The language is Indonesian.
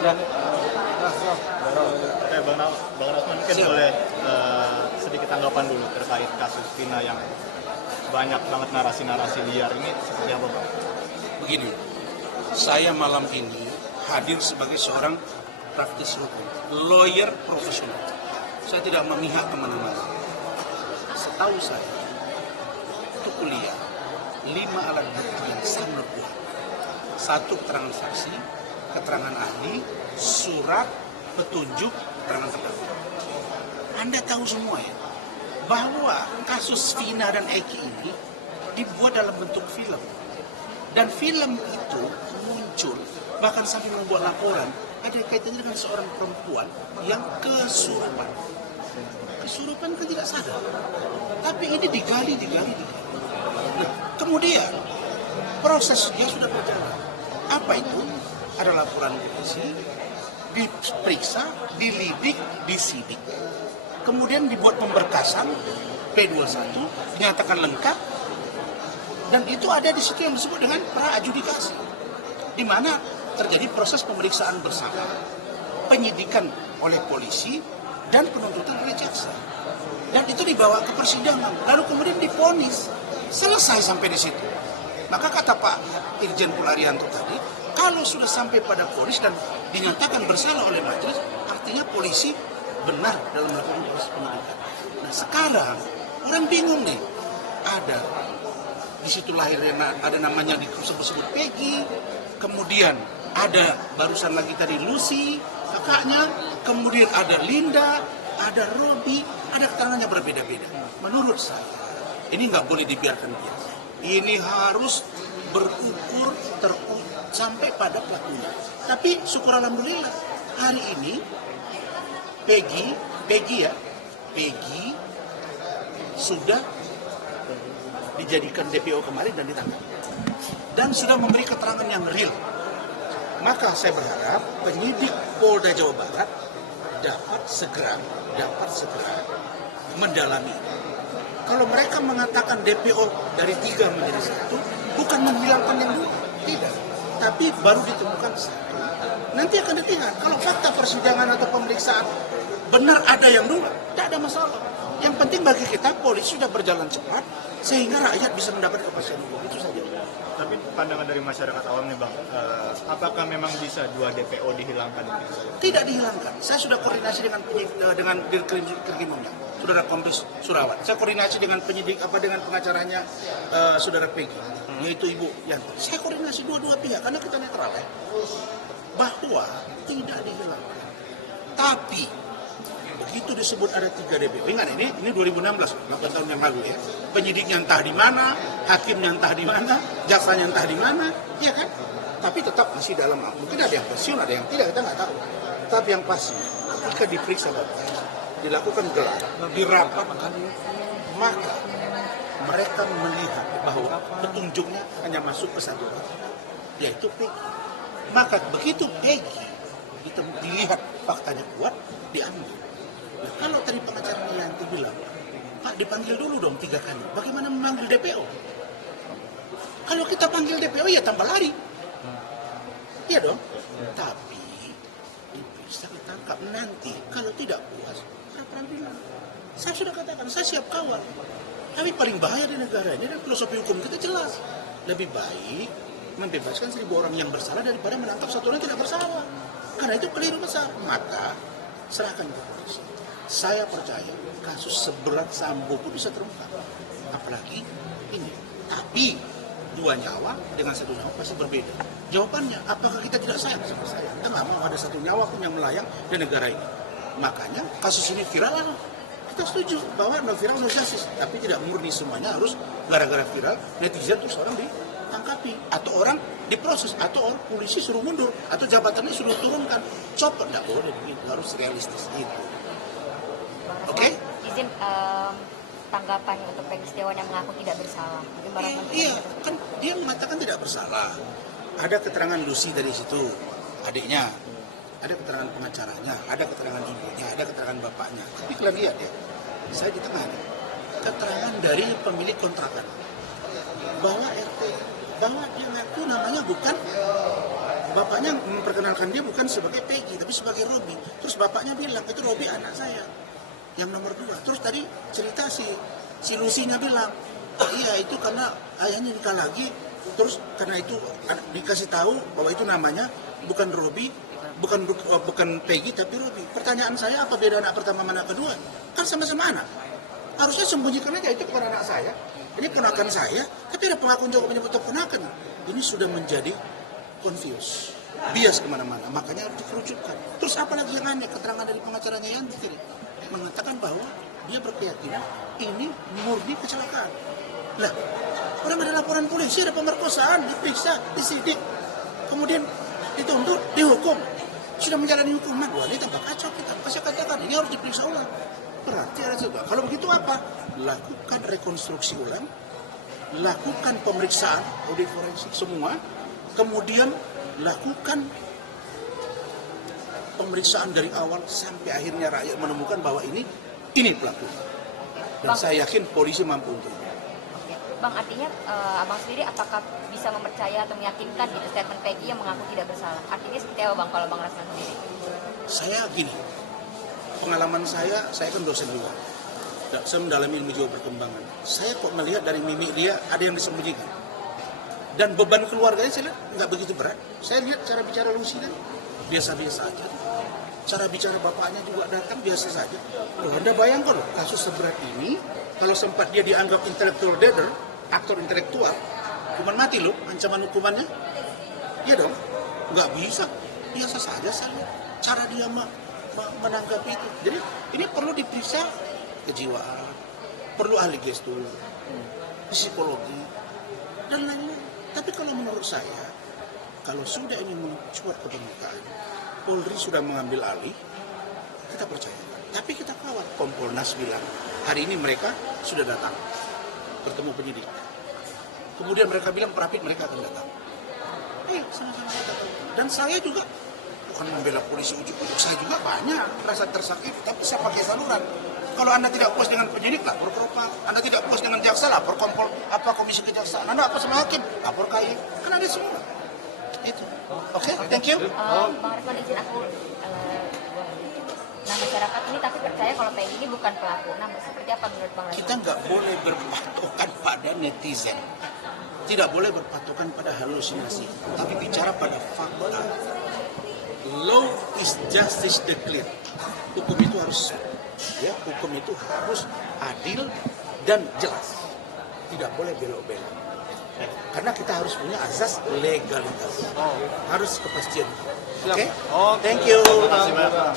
Ya. Oke, Bang Rasman mungkin boleh sedikit tanggapan dulu terkait kasus Vina yang banyak banget narasi-narasi liar ini seperti apa, Bang? Begini, saya malam ini hadir sebagai seorang praktis hukum, lawyer profesional. Saya tidak memihak kemana-mana. Setahu saya, untuk kuliah, 5 alat bukti yang sangat kuat. 1 keterangan saksi, keterangan ahli, surat, petunjuk, keterangan terdakwa. Anda tahu semua ya, bahwa kasus Vina dan Eki ini dibuat dalam bentuk film. Dan film itu muncul, bahkan sampai membuat laporan, ada kaitannya dengan seorang perempuan yang kesurupan. Kesurupan kan tidak sadar. Tapi ini digali. Nah, kemudian proses dia sudah berjalan. Apa itu? Ada laporan polisi, diperiksa, dilidik, disidik. Kemudian dibuat pemberkasan P21, dinyatakan lengkap, dan itu ada di situ yang disebut dengan pra-adjudikasi, di mana terjadi proses pemeriksaan bersama, penyidikan oleh polisi, dan penuntutan oleh jaksa. Dan itu dibawa ke persidangan, lalu kemudian divonis. Selesai sampai di situ. Maka kata Pak Irjen Pol Arihanto tadi, kalau sudah sampai pada vonis dan dinyatakan bersalah oleh majelis, artinya polisi benar dalam melakukan proses penyidikan. Nah sekarang orang bingung nih, ada di situ lahirnya ada namanya disebut Peggy, kemudian ada barusan lagi tadi Lucy kakaknya, kemudian ada Linda, ada Robi, ada keterangannya berbeda-beda. Menurut saya ini nggak boleh dibiarkan biasa. Ini harus berukur sampai pada pelakunya. Tapi syukur alhamdulillah hari ini Peggy sudah dijadikan DPO kemarin dan ditangkap. Dan sudah memberi keterangan yang real. Maka saya berharap penyidik Polda Jawa Barat dapat segera mendalami. Kalau mereka mengatakan DPO dari 3 menjadi 1, bukan menghilangkan yang 2, tidak. Tapi baru ditemukan 1. Nanti akan dilihat. Kalau fakta persidangan atau pemeriksaan benar ada yang 2, tidak ada masalah. Yang penting bagi kita polisi sudah berjalan cepat sehingga rakyat bisa mendapat kepastian hukum. Itu saja. Tapi pandangan dari masyarakat awam nih Bang, apakah memang bisa 2 DPO dihilangkan? Tidak dihilangkan. Saya sudah koordinasi dengan Dirkrimumnya, Saudara Kompes Surawat. Saya koordinasi dengan dengan pengacaranya Saudara Peggy, yaitu Ibu Yanto. Saya koordinasi dua pihak karena kita netral ya, bahwa tidak dihilangkan. Tapi begitu disebut ada 3 DPO. Ingat ini 2016, 8 tahun yang lalu ya. Penyidiknya entah di mana, hakimnya entah di mana, jaksanya entah di mana, ya kan? Tapi tetap masih dalam, mungkin ada yang pensiun, ada yang tidak, kita nggak tahu. Tapi yang pasti, ketika diperiksa dilakukan gelar, dirapat, maka mereka melihat bahwa petunjuknya hanya masuk ke 1 orang, yaitu Peggy. Maka begitu Peggy dilihat faktanya kuat, diambil. Nah, kalau tadi pengacaranya yang bilang, Pak dipanggil dulu dong 3 kali. Bagaimana memanggil DPO? Kalau kita panggil DPO ya tambah lari. Iya dong. Tapi bisa ditangkap nanti. Kalau tidak puas, peradilan. Saya sudah katakan, saya siap kawal. Tapi paling bahaya di negara ini dan filosofi hukum kita jelas. Lebih baik membebaskan 1000 orang yang bersalah daripada menangkap 1 orang yang tidak bersalah. Karena itu keliru besar. Maka serahkan ke polisi. Saya percaya kasus seberat Sambo pun bisa terungkap. Apalagi ini. Tapi 2 nyawa dengan 1 nyawa pasti berbeda. Jawabannya, apakah kita tidak sayang sama saya? Kita nggak mau ada 1 nyawa pun yang melayang di negara ini. Makanya kasus ini viral. Kita setuju bahwa no viral no justice. Tapi tidak murni semuanya harus gara-gara viral netizen terus orang ditangkapi. Atau orang diproses. Atau orang polisi suruh mundur. Atau jabatannya suruh turunkan. Copot. Tidak boleh begitu. Harus realistis. Itu. Oke? Izin tanggapan untuk Peggy Setiawan yang mengaku tidak bersalah. Iya, kan dia mengatakan tidak bersalah. Ada keterangan Lucy dari situ, adiknya. Ada keterangan pengacaranya, ada keterangan ibunya, ada keterangan bapaknya. Tapi kalian lihat ya, saya di tengah ada keterangan dari pemilik kontrakan bahwa RT, bahwa dia ngaku namanya bukan bapaknya memperkenalkan dia bukan sebagai Peggy, tapi sebagai Robi. Terus bapaknya bilang, itu Robi anak saya, yang nomor 2. Terus tadi cerita si Lucy-nya bilang, oh iya itu karena ayahnya nikah lagi, terus karena itu dikasih tahu bahwa itu namanya bukan Robi, bukan Peggy tapi Robi. Pertanyaan saya, apa beda anak pertama sama anak kedua? Kan sama-sama anak. Harusnya sembunyikan aja, itu bukan anak saya, ini ponakan saya, tapi ada pengakuan juga menyebut ponakan. Ini sudah menjadi confused, bias kemana-mana, makanya harus dikerucutkan. Terus apalagi yang aneh, keterangan dari pengacaranya Yanti tadi mengatakan bahwa dia berkeyakinan ini murni kecelakaan. Lah, orang ada laporan polisi, ada pemerkosaan, diperiksa, disidik, kemudian dituntut, dihukum, sudah menjalani hukuman. Wah, ini tambah kacau kita. Saya katakan ini harus diperiksa ulang. Berarti ada coba. Kalau begitu apa? Lakukan rekonstruksi ulang, lakukan pemeriksaan audit forensik semua, kemudian lakukan pemeriksaan dari awal sampai akhirnya rakyat menemukan bahwa ini pelaku. Dan saya yakin polisi mampu untuk itu. Oke. Bang, artinya abang sendiri apakah bisa mempercaya atau meyakinkan gitu statement Peggy yang mengaku tidak bersalah? Artinya seperti apa bang kalau bang rasa sendiri? Saya gini, pengalaman saya kan dosen juga. Saya mendalami ilmu jiwa perkembangan. Saya kok melihat dari mimik dia ada yang disembunyikan. Dan beban keluarganya saya lihat nggak begitu berat. Saya lihat cara bicara Lucy kan biasa-biasa aja. Cara bicara bapaknya juga datang biasa saja. Loh, Anda bayangkan loh, kasus seberat ini, kalau sempat dia dianggap intellectual debtor, aktor intelektual, hukuman mati loh, ancaman hukumannya. Iya dong, nggak bisa. Biasa saja saya cara dia menanggapi itu. Jadi ini perlu diperiksa kejiwaan, perlu ahli gestur, psikologi, dan lain-lain. Tapi kalau menurut saya, kalau sudah ini mencuat ke permukaan, Polri sudah mengambil alih, kita percaya. Tapi kita kawal. Kompolnas bilang, hari ini mereka sudah datang, bertemu penyidik. Kemudian mereka bilang, Prapit mereka akan datang. Sama-sama datang. Dan saya juga, bukan membela polisi ujuk-ujuk, saya juga banyak merasa tersakiti, tapi saya pakai saluran. Kalau Anda tidak puas dengan penyidik, lapor propam. Anda tidak puas dengan jaksa, lapor komisi kejaksaan. Anda apa sama hakim, lapor KAI. Kan ada semua. Itu. Oke, thank you. Bang Rifan, izin aku nah masyarakat ini tapi percaya kalau Peggy ini bukan pelaku. Nah seperti apa menurut Bang Rifan? Kita nggak boleh berpatokan pada netizen. Tidak boleh berpatokan pada halusinasi. Tapi bicara pada fakta. Law is justice declared. Hukum itu harus adil dan jelas. Tidak boleh belok-belok. Karena kita harus punya azas legalitas. Harus kepastian. Oke? Thank you. Terima kasih banyak.